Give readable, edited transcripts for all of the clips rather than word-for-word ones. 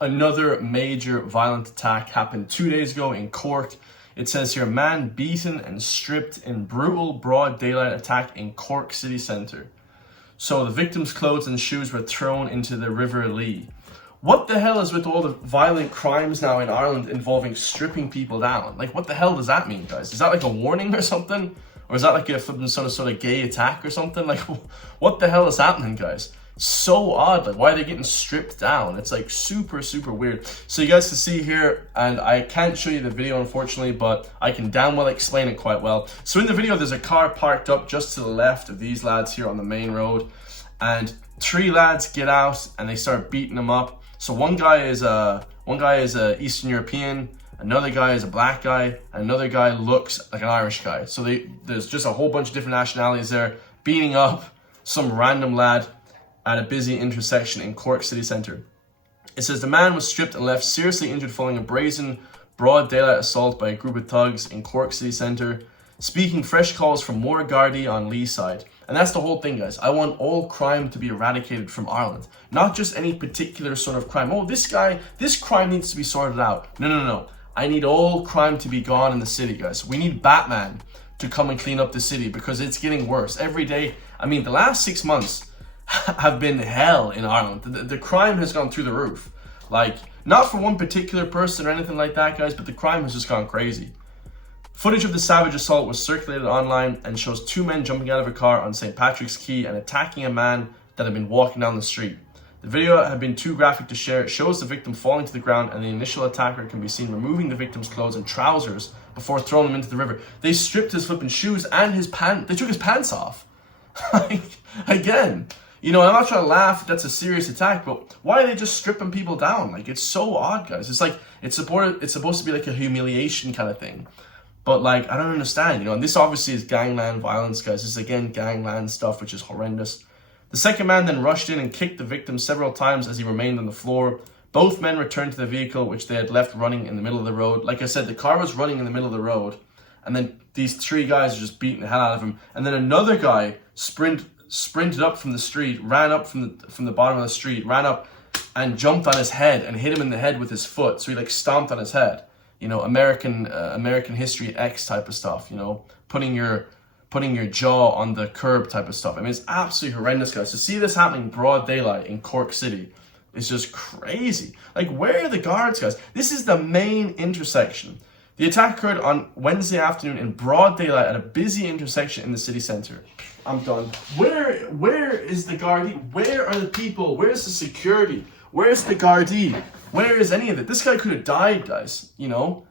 Another major violent attack happened 2 days ago in Cork. It says here, man beaten and stripped in brutal broad daylight attack in Cork city centre. So the victim's clothes and shoes were thrown into the River Lee. What the hell is with all the violent crimes now in Ireland involving stripping people down? Like, what the hell does that mean, guys? Is that like a warning or something? Or is that like a flipping sort of gay attack or something? Like, what the hell is happening, guys? So odd. Like, why are they getting stripped down? It's like super weird. So you guys can see here, and I can't show you the video unfortunately, but I can damn well explain it quite well. So in the video, there's a car parked up just to the left of these lads here on the main road, and 3 lads get out and they start beating them up. So one guy is a Eastern European, another guy is a black guy, and another guy looks like an Irish guy. So there's just a whole bunch of different nationalities there beating up some random lad at a busy intersection in Cork city centre. It says the man was stripped and left seriously injured following a brazen, broad daylight assault by a group of thugs in Cork city centre, speaking fresh calls from more Gardaí on Lee's side. And that's the whole thing, guys. I want all crime to be eradicated from Ireland. Not just any particular sort of crime. Oh, this crime needs to be sorted out. No. I need all crime to be gone in the city, guys. We need Batman to come and clean up the city because it's getting worse every day. I mean, the last 6 months have been hell in Ireland. The crime has gone through the roof. Like, not for one particular person or anything like that, guys, but the crime has just gone crazy. Footage of the savage assault was circulated online and shows 2 men jumping out of a car on St. Patrick's Quay and attacking a man that had been walking down the street. The video had been too graphic to share. It shows the victim falling to the ground, and the initial attacker can be seen removing the victim's clothes and trousers before throwing him into the river. They stripped his flipping shoes and his pants. They took his pants off. Again, you know, I'm not trying to laugh. That's a serious attack, but why are they just stripping people down? Like, it's so odd, guys. It's like it's supposed to be like a humiliation kind of thing. But like, I don't understand, you know, and this obviously is gangland violence, guys. This is again gangland stuff, which is horrendous. The second man then rushed in and kicked the victim several times as he remained on the floor. Both men returned to the vehicle, which they had left running in the middle of the road. Like I said, the car was running in the middle of the road, and then these 3 guys are just beating the hell out of him. And then another guy sprinted up from the street, ran up from the bottom of the street, ran up and jumped on his head and hit him in the head with his foot. So he like stomped on his head. You know, American History X type of stuff, you know, putting your jaw on the curb type of stuff. I mean, it's absolutely horrendous, guys. To see this happening broad daylight in Cork City is just crazy. Like, where are the guards, guys? This is the main intersection. The attack occurred on Wednesday afternoon in broad daylight at a busy intersection in the city centre. I'm done. Where is the Gardaí? Where are the people? Where's the security? Where's the Gardaí? Where is any of it? This guy could have died, guys, you know?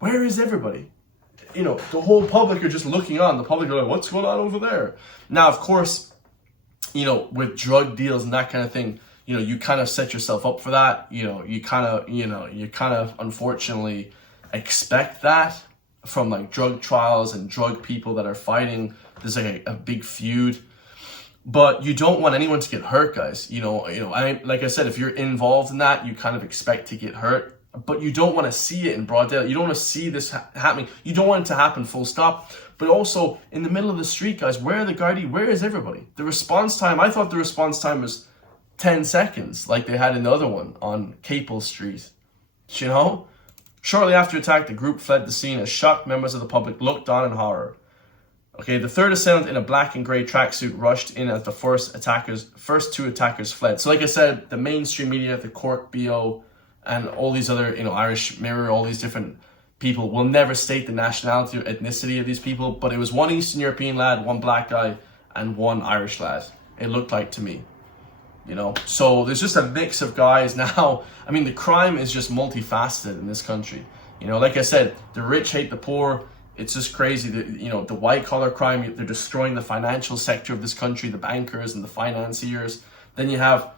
Where is everybody? You know, the whole public are just looking on. The public are like, what's going on over there? Now, of course, you know, with drug deals and that kind of thing, you know, you kind of set yourself up for that. You know, you kind of unfortunately expect that from like drug trials and drug people that are fighting. There's like a big feud. But you don't want anyone to get hurt, guys. You know, like I said, if you're involved in that, you kind of expect to get hurt. But you don't want to see it in broad daylight. You don't want to see this happening. You don't want it to happen full stop. But also, in the middle of the street, guys, where are the Gardaí? Where is everybody? The response time, I thought the response time was 10 seconds, like they had in the other one on Capel Street. You know? Shortly after attack, the group fled the scene as shocked members of the public looked on in horror. Okay, the third assailant in a black and grey tracksuit rushed in as the first 2 attackers fled. So like I said, the mainstream media, the Cork BO, and all these other, you know, Irish Mirror, all these different people will never state the nationality or ethnicity of these people, but it was 1 Eastern European lad, 1 black guy, and 1 Irish lad. It looked like to me, you know. So there's just a mix of guys now. I mean, the crime is just multifaceted in this country. You know, like I said, the rich hate the poor. It's just crazy that, you know, the white collar crime, they're destroying the financial sector of this country, the bankers and the financiers. Then you have,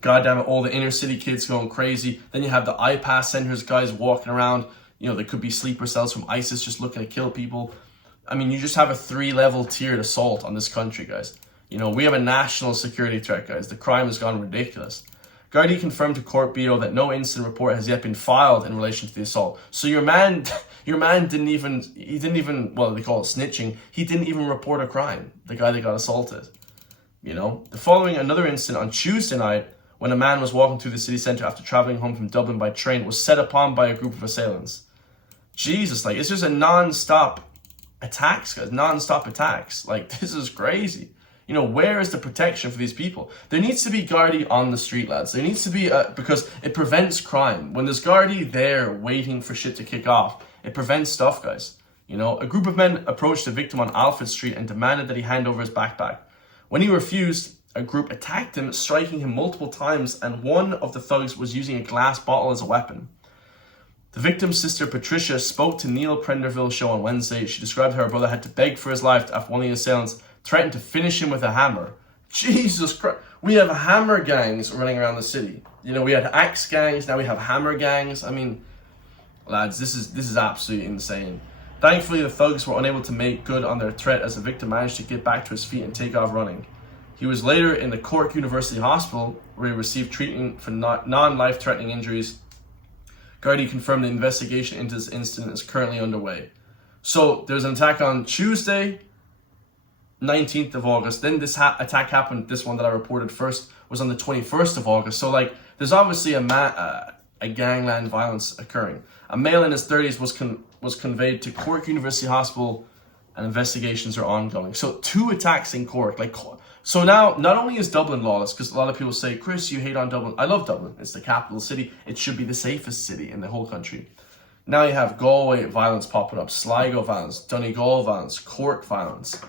goddamn it, all the inner city kids going crazy. Then you have the iPass centers, guys walking around, you know, there could be sleeper cells from ISIS just looking to kill people. I mean, you just have a 3-level tiered assault on this country, guys. You know, we have a national security threat, guys. The crime has gone ridiculous. Gardaí confirmed to Cork BO that no incident report has yet been filed in relation to the assault. So your man didn't even, well, they call it snitching. He didn't even report a crime, the guy that got assaulted. You know, the following another incident on Tuesday night, when a man was walking through the city centre after travelling home from Dublin by train, was set upon by a group of assailants. Jesus, like, it's just a non-stop attacks, guys. Non-stop attacks. Like, this is crazy. You know, where is the protection for these people? There needs to be Gardaí on the street, lads. There needs to be, because it prevents crime. When there's Gardaí there waiting for shit to kick off, it prevents stuff, guys. You know, a group of men approached a victim on Alfred Street and demanded that he hand over his backpack. When he refused, a group attacked him, striking him multiple times, and one of the thugs was using a glass bottle as a weapon. The victim's sister, Patricia, spoke to Neil Prenderville's show on Wednesday. She described how her brother had to beg for his life after one of the assailants threatened to finish him with a hammer. Jesus Christ. We have hammer gangs running around the city. You know, we had axe gangs, now we have hammer gangs. I mean, lads, this is absolutely insane. Thankfully, the thugs were unable to make good on their threat as the victim managed to get back to his feet and take off running. He was later in the Cork University Hospital, where he received treatment for non-life-threatening injuries. Gardaí confirmed the investigation into this incident is currently underway. So, there's an attack on Tuesday, 19th of August. Then this attack happened, this one that I reported first, was on the 21st of August. So, like, there's obviously a gangland violence occurring. A male in his 30s was conveyed to Cork University Hospital, and investigations are ongoing. So, 2 attacks in Cork. Like, so now, not only is Dublin lawless, because a lot of people say, Chris, you hate on Dublin. I love Dublin. It's the capital city. It should be the safest city in the whole country. Now you have Galway violence popping up, Sligo violence, Donegal violence, Cork violence.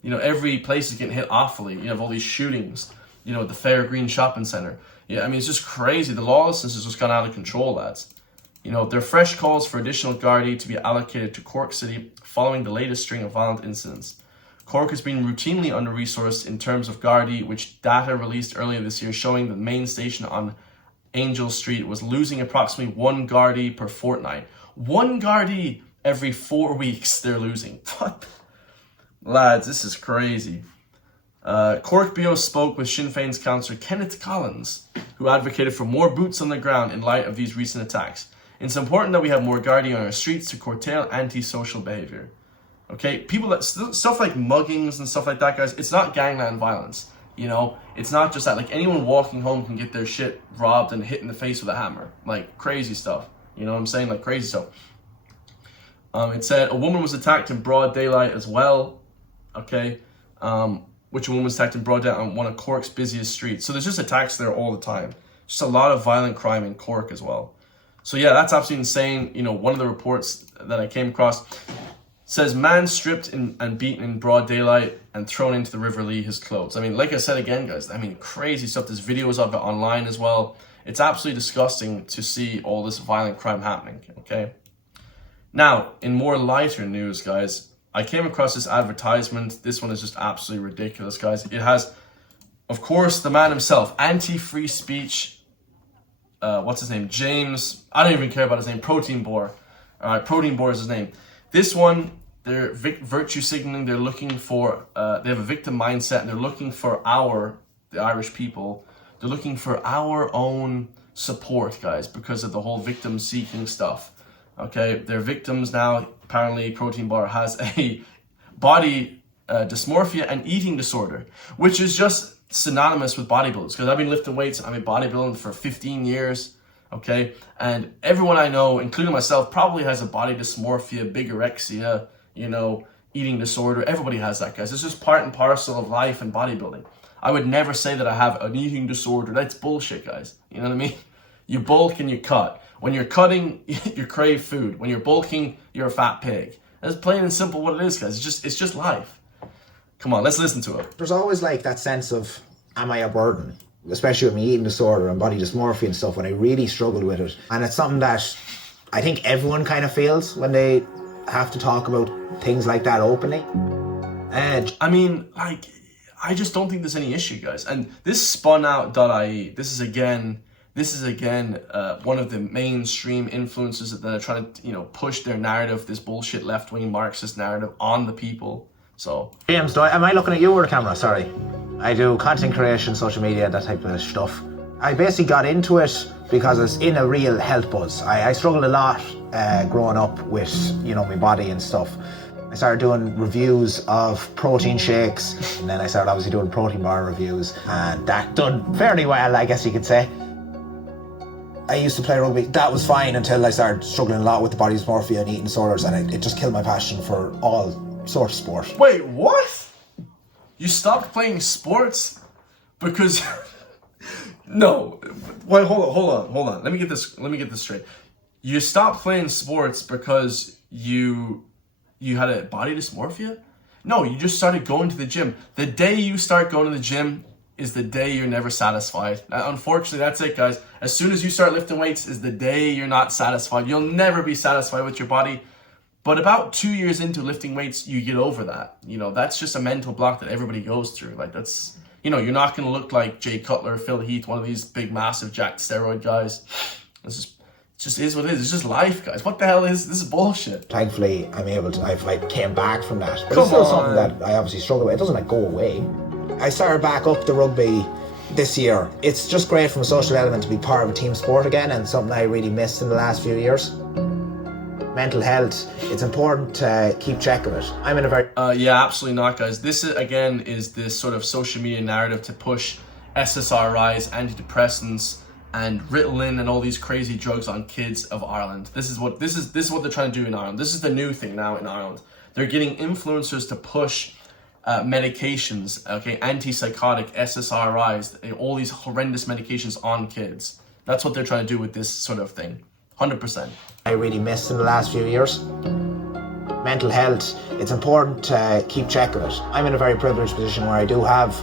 You know, every place is getting hit awfully. You have all these shootings, you know, the Fair Green Shopping Centre. Yeah, I mean, it's just crazy. The lawlessness has just gone out of control, lads. You know, there are fresh calls for additional Gardaí to be allocated to Cork City following the latest string of violent incidents. Cork has been routinely under-resourced in terms of Gardaí, which data released earlier this year showing the main station on Angel Street was losing approximately 1 Gardaí per fortnight. 1 Gardaí every 4 weeks they're losing. What? Lads, this is crazy. Cork BO spoke with Sinn Féin's councillor Kenneth Collins, who advocated for more boots on the ground in light of these recent attacks. It's important that we have more Gardaí on our streets to curtail antisocial behaviour. Okay, people that stuff like muggings and stuff like that, guys, it's not gangland violence. You know, it's not just that. Like, anyone walking home can get their shit robbed and hit in the face with a hammer. Like, crazy stuff. You know what I'm saying? Like, crazy stuff. It said a woman was attacked in broad daylight as well. Okay, which a woman was attacked in broad daylight on one of Cork's busiest streets. So there's just attacks there all the time. Just a lot of violent crime in Cork as well. So yeah, that's absolutely insane. You know, one of the reports that I came across says man stripped and beaten in broad daylight and thrown into the River Lee, his clothes. I mean, like I said again, guys, I mean, crazy stuff. There's videos of it online as well. It's absolutely disgusting to see all this violent crime happening, okay? Now, in more lighter news, guys, I came across this advertisement. This one is just absolutely ridiculous, guys. It has, of course, the man himself, anti-free speech, what's his name? James, I don't even care about his name, Protein Boar. Protein Boar is his name. This one, they're virtue signaling. They're looking for, they have a victim mindset, and they're looking for the Irish people, they're looking for our own support, guys, because of the whole victim seeking stuff. Okay, they're victims now. Apparently, Protein Bar has a body dysmorphia and eating disorder, which is just synonymous with bodybuilders. Because I've been lifting weights and I've been bodybuilding for 15 years. Okay, and everyone I know, including myself, probably has a body dysmorphia, bigorexia, you know, eating disorder. Everybody has that, guys. It's just part and parcel of life and bodybuilding. I would never say that I have an eating disorder. That's bullshit, guys. You know what I mean? You bulk and you cut. When you're cutting, you crave food. When you're bulking, you're a fat pig. That's plain and simple what it is, guys. It's just life. Come on, let's listen to it. There's always like that sense of, am I a burden? Especially with my eating disorder and body dysmorphia and stuff, when I really struggled with it. And it's something that I think everyone kind of feels when they have to talk about things like that openly. I mean, like, I just don't think there's any issue, guys. And this spunout.ie, this is again one of the mainstream influencers that are trying to, you know, push their narrative, this bullshit left-wing Marxist narrative on the people. So, James, am I looking at you or the camera? Sorry. I do content creation, social media, that type of stuff. I basically got into it because I was in a real health buzz. I struggled a lot growing up with, you know, my body and stuff. I started doing reviews of protein shakes, and then I started obviously doing protein bar reviews, and that done fairly well, I guess you could say. I used to play rugby. That was fine until I started struggling a lot with the body dysmorphia and eating disorders, and it just killed my passion for all sorts of sport. Wait, what? You stopped playing sports because no. Wait, hold on. Let me get this straight. You stopped playing sports because you had a body dysmorphia? No, you just started going to the gym. The day you start going to the gym is the day you're never satisfied. Unfortunately, that's it, guys. As soon as you start lifting weights is the day you're not satisfied. You'll never be satisfied with your body. But about 2 years into lifting weights, you get over that. You know, that's just a mental block that everybody goes through. Like, that's, you know, you're not going to look like Jay Cutler, Phil Heath, one of these big, massive, jacked steroid guys. It just is what it is. It's just life, guys. What the hell is this? Is bullshit. Thankfully, I came back from that. But it's still something that I obviously struggle with. It doesn't go away. I started back up the rugby this year. It's just great from a social element to be part of a team sport again, and something I really missed in the last few years. Mental health, it's important to keep check of it. I'm in a very... Yeah, absolutely not, guys. This, is this sort of social media narrative to push SSRIs, antidepressants, and Ritalin and all these crazy drugs on kids of Ireland. This is what they're trying to do in Ireland. This is the new thing now in Ireland. They're getting influencers to push medications, okay, antipsychotic, SSRIs, all these horrendous medications on kids. That's what they're trying to do with this sort of thing. 100%. I really missed in the last few years. Mental health, it's important to keep check of it. I'm in a very privileged position where I do have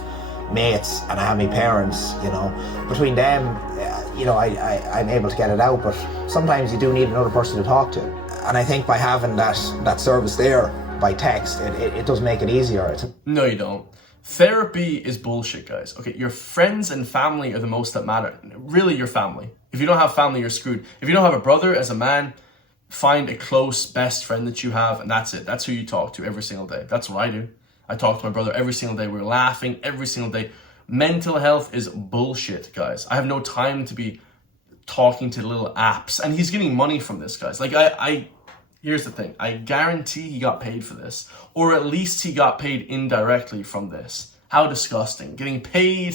mates and I have my parents, you know. Between them, I'm able to get it out, but sometimes you do need another person to talk to. And I think by having that service there by text, it does make it easier. No, you don't. Therapy is bullshit, guys. Okay, your friends and family are the most that matter. Really, your family. If you don't have family, you're screwed. If you don't have a brother, as a man, find a close best friend that you have, and that's it. That's who you talk to every single day. That's what I do. I talk to my brother every single day. We're laughing every single day. Mental health is bullshit, guys. I have no time to be talking to little apps, and he's getting money from this, guys. Like, here's the thing. I guarantee he got paid for this, or at least he got paid indirectly from this. How disgusting. Getting paid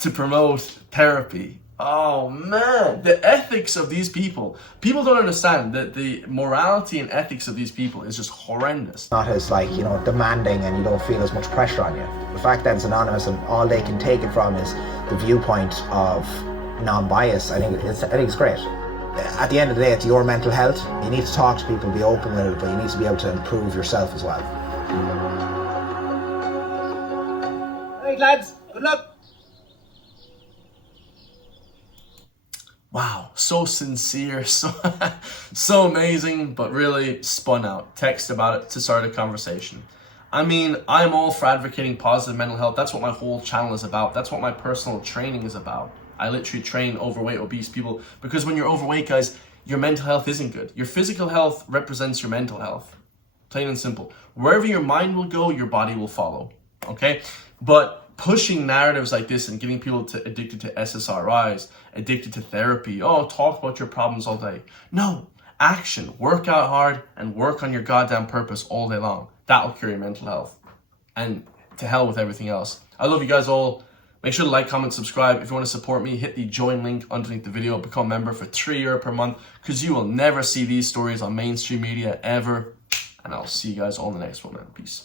to promote therapy. Oh man, the ethics of these people. People don't understand that the morality and ethics of these people is just horrendous. Not as demanding, and you don't feel as much pressure on you. The fact that it's anonymous and all they can take it from is the viewpoint of non-bias, I think it's great. At the end of the day, it's your mental health. You need to talk to people, be open with it, but you need to be able to improve yourself as well. Right, lads, good luck. Wow, so sincere, so amazing, but really spun out. Text about it to start a conversation. I mean, I'm all for advocating positive mental health. That's what my whole channel is about. That's what my personal training is about. I literally train overweight, obese people, because when you're overweight, guys, your mental health isn't good. Your physical health represents your mental health. Plain and simple. Wherever your mind will go, your body will follow. Okay? But pushing narratives like this and getting people addicted to SSRIs, addicted to therapy, talk about your problems all day. No, action. Work out hard and work on your goddamn purpose all day long. That'll cure your mental health. And to hell with everything else. I love you guys all. Make sure to like, comment, subscribe. If you want to support me, hit the join link underneath the video. Become a member for €3 per month, because you will never see these stories on mainstream media ever. And I'll see you guys all in the next one, man. Peace.